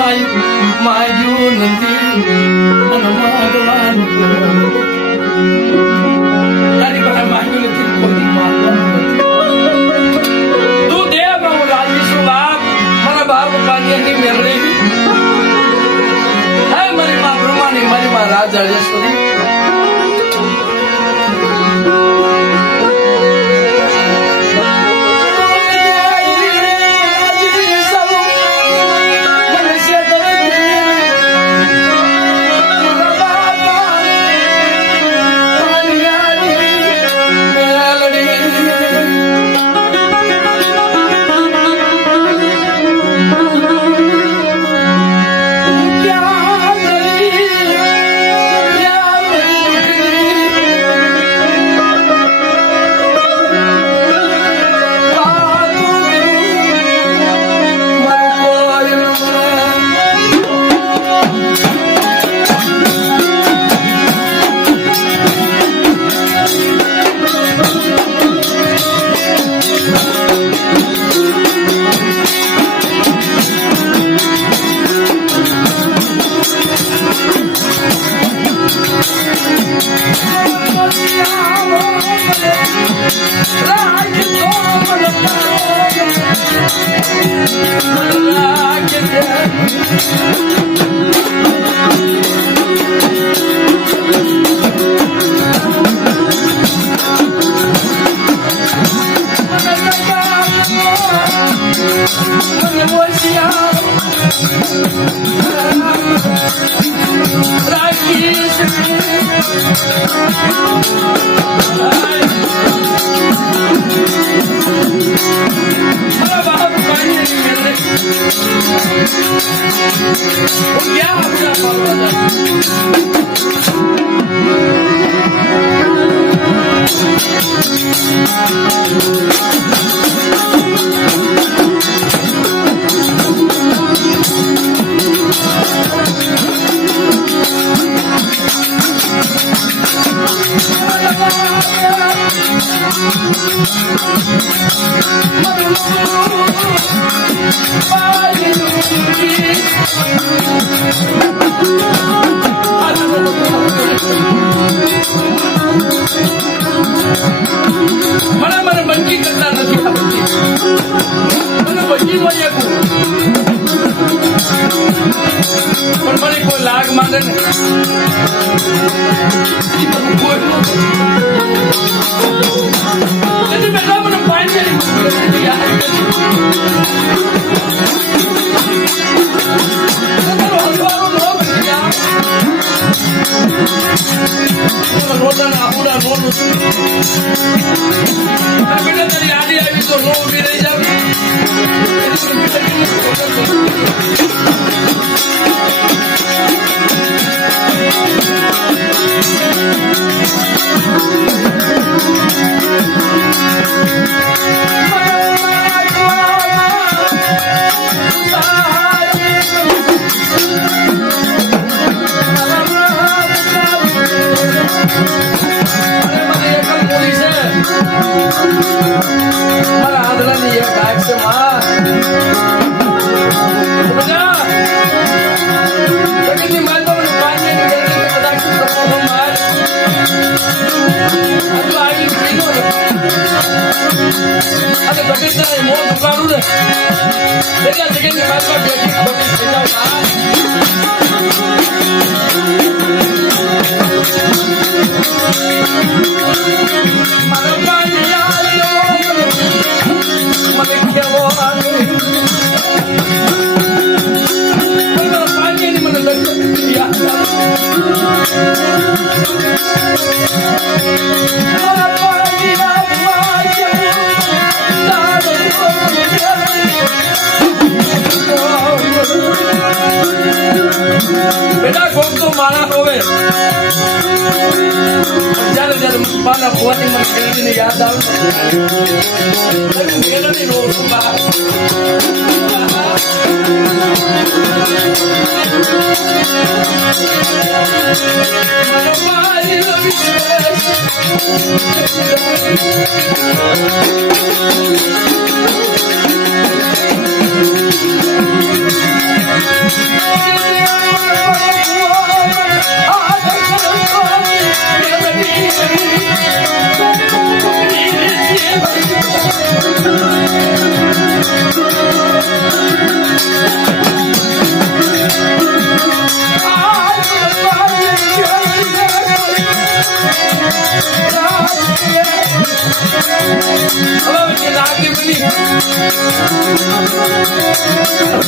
માગ્યું નથી અને માંગવાનું તારી પાસે માગ્યું નથી કોઈ માંગવાનું નથી તું દે હું રાજી છું બાપ મારા બાપ કાંગેની મેળવી હે મારી માં બ્રહ્માની મારી માં રાજાળેશ્વરી યાદ આવે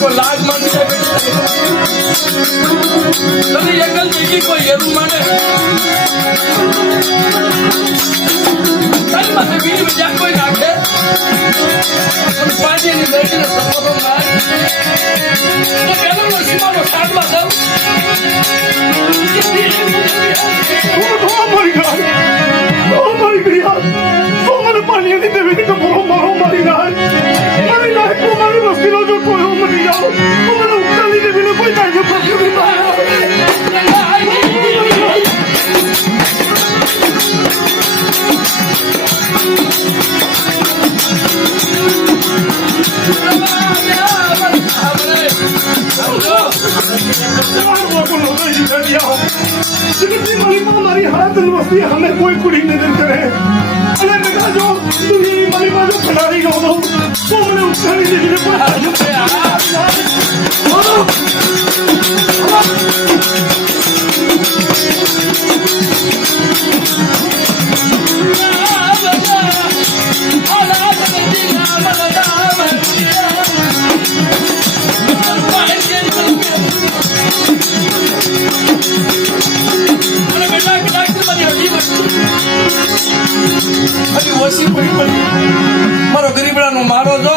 કોઈ લાગ માંડી જાય તને એકલ દેખી કોઈ એવું માને તારી પાસે બીજી મજાક કોઈ નાખે પણ પાણીની બેઠીને સંબોધો માર તો પેલો સીમાનો સાગવા દઉં Oh my God! Oh મને પાણી ની દેવી કે મારી નાય કો મારી વસ્તીનો જો કોઈ હો મરી જાઓ મને ઉકાલી દેવી કોઈ કાય પકડી મારી હાથ વસ્તી હમે કોઈ કુડી નજર કરે અને બેટા જો તું મારી બાજુ ખડારી ગયો તો મને ઉઠાડી દેવી મારો ગરીબડાનો મારો જો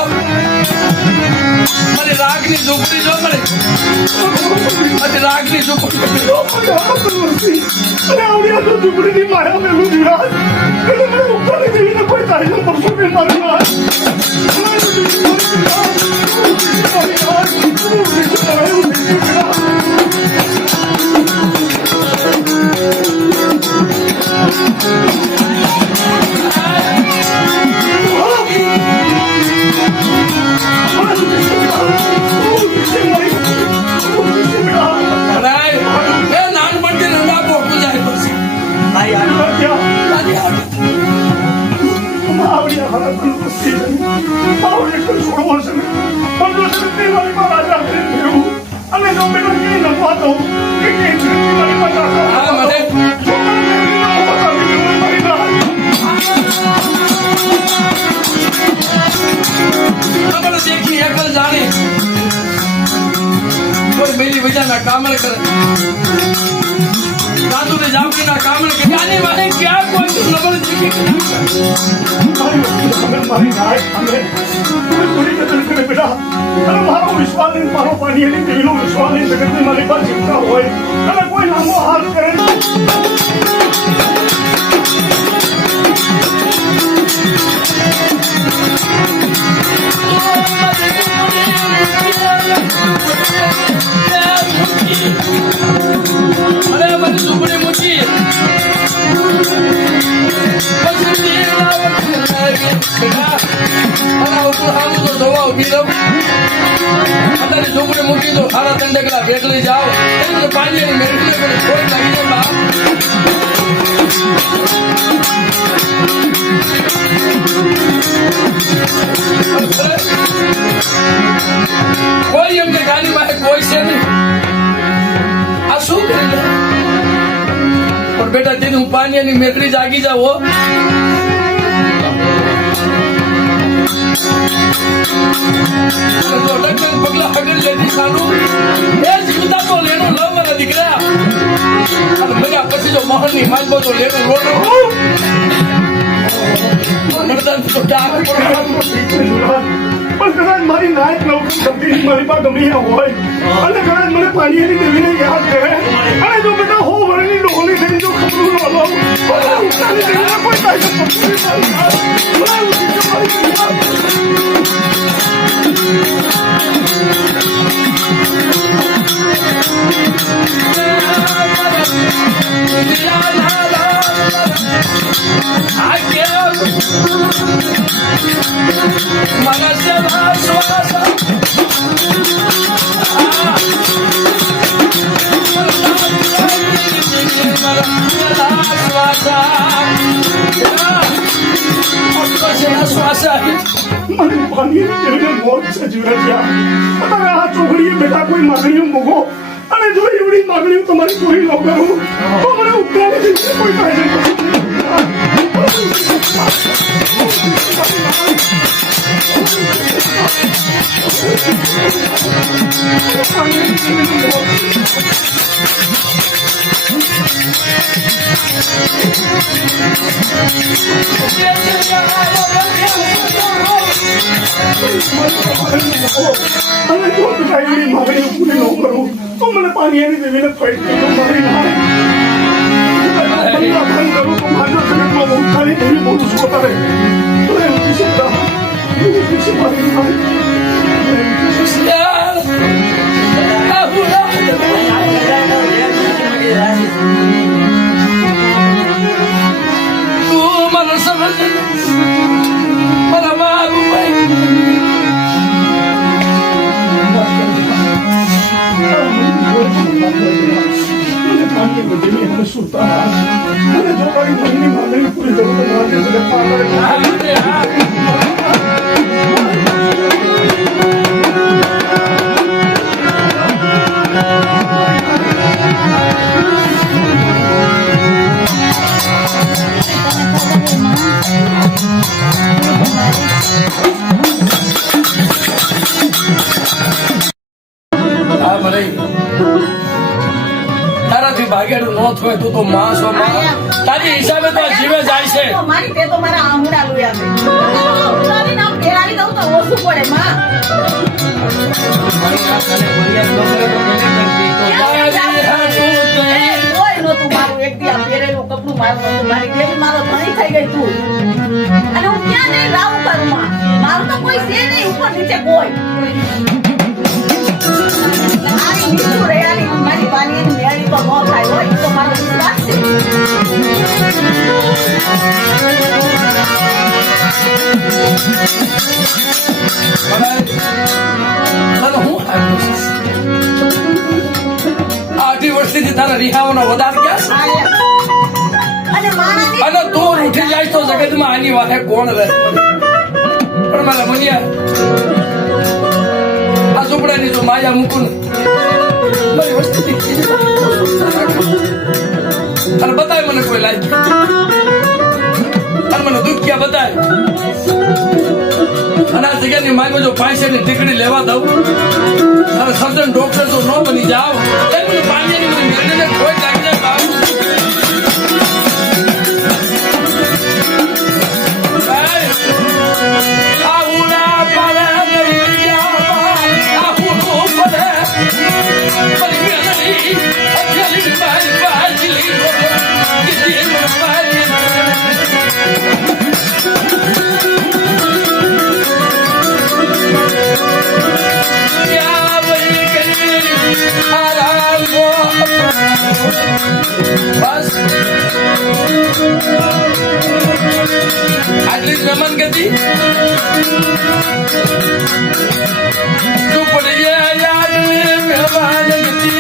મને રાગની ઝૂંપડી જો મને રાગની ઝૂંપડી ઝૂંપડીની માયા મેલું દીરા એટલે મને ઉઠાડી દેવીને કોઈ તારીખ પરસો બી મારી કામણ કરે સાધુ ને જાપડીના કામણ કરે આની વાને ક્યાં કોઈ નબળ દીખી મારી નાય અમે તું પૂરી કદર કરે બેટા અને મારો વિશ્વાસ નહીં મારો પાણી એની દેવીનો વિશ્વાસ નહીં જગતની મારી પાસે ચિંતા હોય અને કોઈ લાંબો હાથ કરે અરે મારી ઝૂંપડી મૂકી મૂકી દો સારા તંડકડા ભેગલી જાઓ પાણી મેળવી કોઈ લાગી જાય કોઈ એમને ગાડી માટે કોઈ છે નહીં આ શું કરી પણ બેટા તેનું પાણી ની મેટરી જાગી જાઓ પગલા આગળ લેતી સારું એ જીવતા તો લેનો લવ મારા દીકરા બન્યા પછી જો મોહન ની માનબો તો લેનો લોટો પણ કદાચ મારી નાયક નોકરી ગમતી મારી પાસે ગમી હોય અને કદાચ મને પાણીની દેવીને યાદ કરે અને જો બેટા હો વળની ડોલી થઈ જો ખબરું ન લઉં ઉઠાની દેવીને કોઈ કાયદો પકડી મને પાણી દેવીને મોત છે જીવરાજ્યા તમે આ છોકરીએ બેટા કોઈ માગણીઓ મૂકો અને જો એવડી માગણીઓ તમારી પૂરી ન કરું તો મને ઉઠાની દેવીને કોઈ કાયદો અને જો બેટા એની માગણી પૂરી ન કરું તો મને પાણીયાની દેવીને ફાઈટ કરી મારી નાય બંધ કરું તો મારા જગતમાં મોક્ષાની દેવી બહુ સુખતા રહે તો એમ કિસી મારી નાય તું મને સમજ મારા બાબુ હમે સુલતા અને જો તારી મનની માગણી પૂરી કરું તો મારા જગતમાં તારાથી ભાગેડું ન થાય તું તો માણસ હો માં. તારી હિસાબે તો આ જીવે જાય છે. મારી તે તો મારા આંગળા લોયા છે તારી નામ ફેરાવી દઉં તો ઓછું પડે માં કોઈ નહોતું મારું એક દી આ પહેરેલું કપડું મારું નહોતું મારી દેવી મારો ધણી થઈ ગઈ તું અને હું ક્યાં નહીં રાવું કરું માં મારું તો કોઈ છે નહીં ઉપર નીચે કોઈ આની નીચું રહ્યા મારી પાણીની મેળી તો ન થાય હોય એ તો મારો વિશ્વાસ છે આટલી વર્ષથી તારા રિહાવાનો વધાર ક્યાં છે? અને મારાની અને તું ઉઠી જાય તો જગતમાં આની વાહે કોણ રહે? પણ મારા મનિયા આ ઝૂંપડાની જો માયા મૂકું ને મારી વસ્તી અને બતાય મને કોઈ લાગી અને મને દુખ્યા બતાય અને આ જગ્યાની માંગો જો 500 ની ટીકડી લેવા દઉં અને સર્જન ડોક્ટર જો ન બની જાવ તો મને પાણીની મને મેળવીને કોઈ લાગી જાય બાબુ. બસ આટલી જ મહેમાન ગતિ તું પડી ગયા યાદ મહેમાન ગતિ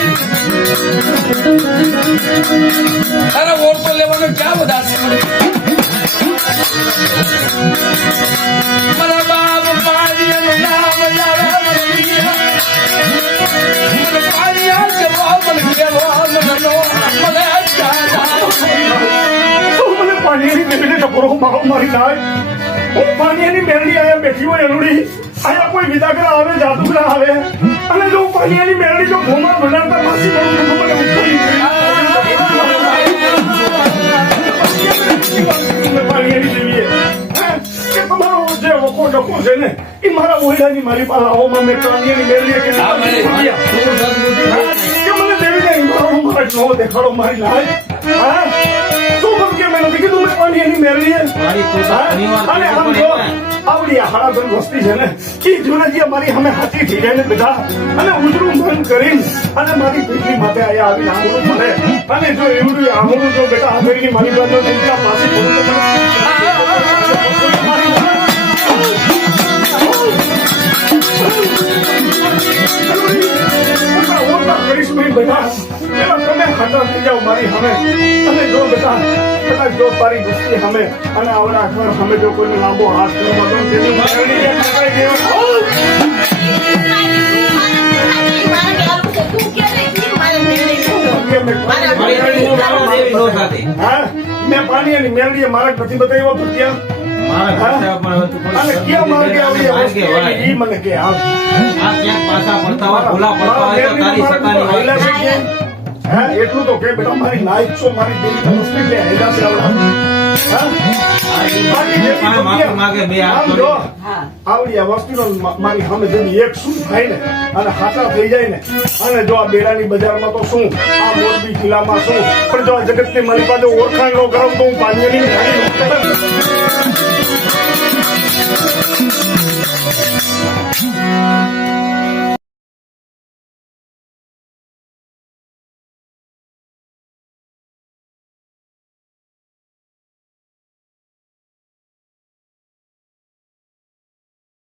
તારા વોટ પર લેવાનો ક્યાં બધા છે મારા બાપ પાડીનું નામ યાદ પાડિયા જવાબ મને કેવા મને નો મને મને પાણીની દેવીને ટકોરો મારો મારી નાય હું પાણીની મેરડી આયા બેઠી હોય એનુડી આયા કોઈ વિદાગરા આવે જાદુગરા આવે અને જો પાણીની મેરડી જો ભૂમા ભંડારતા માસી કરું તો મને ઉઠી પાણીની દેવીએ કે તમારો જે વખો ડકો છે ને એ મારા ઓયડાની મારી પાસે આવો મેં પાણીની મેરડી કે મને દેવીને મારો મારા નો દેખાડો મારી નાય હા શું કેમ કે મેં નથી કીધું મેં પાણીની મેરડી અને આમ જો આવડી હાડાગર વસ્તી છે ને એ જુનાજી મારી અમે હાથી થઈ જાય ને બધા અને ઉજળું મન કરીને અને મારી પેટલી માટે આયા આવીને આંગળું મળે અને જો એવડું આંગળું જો બેટા આગળની મારી બાજુ ચિંતા પાસે કરું તો કરીશ નહીં બેટા એમાં તમે હાથા થઈ જાઓ મારી સામે અને જો બેટા કદાચ જો તારી દૃષ્ટિ સામે અને આવડા અઠવાડ સામે જો કોઈને લાંબો હાથ કરવા દો તેની મેળવી દે ટકાઈ દેવો મેં પાણીની મેલડીએ માર્ગ નથી બતાવ્યો તો ત્યાં મારા ઘરડા પણ હતું પણ અને ક્યાં માર્ગે આવી આ વસ્તુ માર્ગે ઈ મને કે હાલ આ ક્યાંક પાછા પડતા હોય ભૂલા પડતા હોય તો તારી સત્તાની વાત હાલ્યા છે કે? હા એટલું તો કે બેટા મારી નાઈટ છો મારી દેવી મુશ્કેલ છે હેલા છે આવડા માફી માંગે બે હાથ આમ જોડી. જો હા આવડી આ વસ્તુનો મારી સામે જેની એક શું થાય ને અને હાથા થઈ જાય ને અને જો આ બેડાની બજારમાં તો શું આ મોરબી જિલ્લામાં શું પણ જો આ જગતની મારી પાસે ઓળખાણ ન કરાવું તો હું પાણીની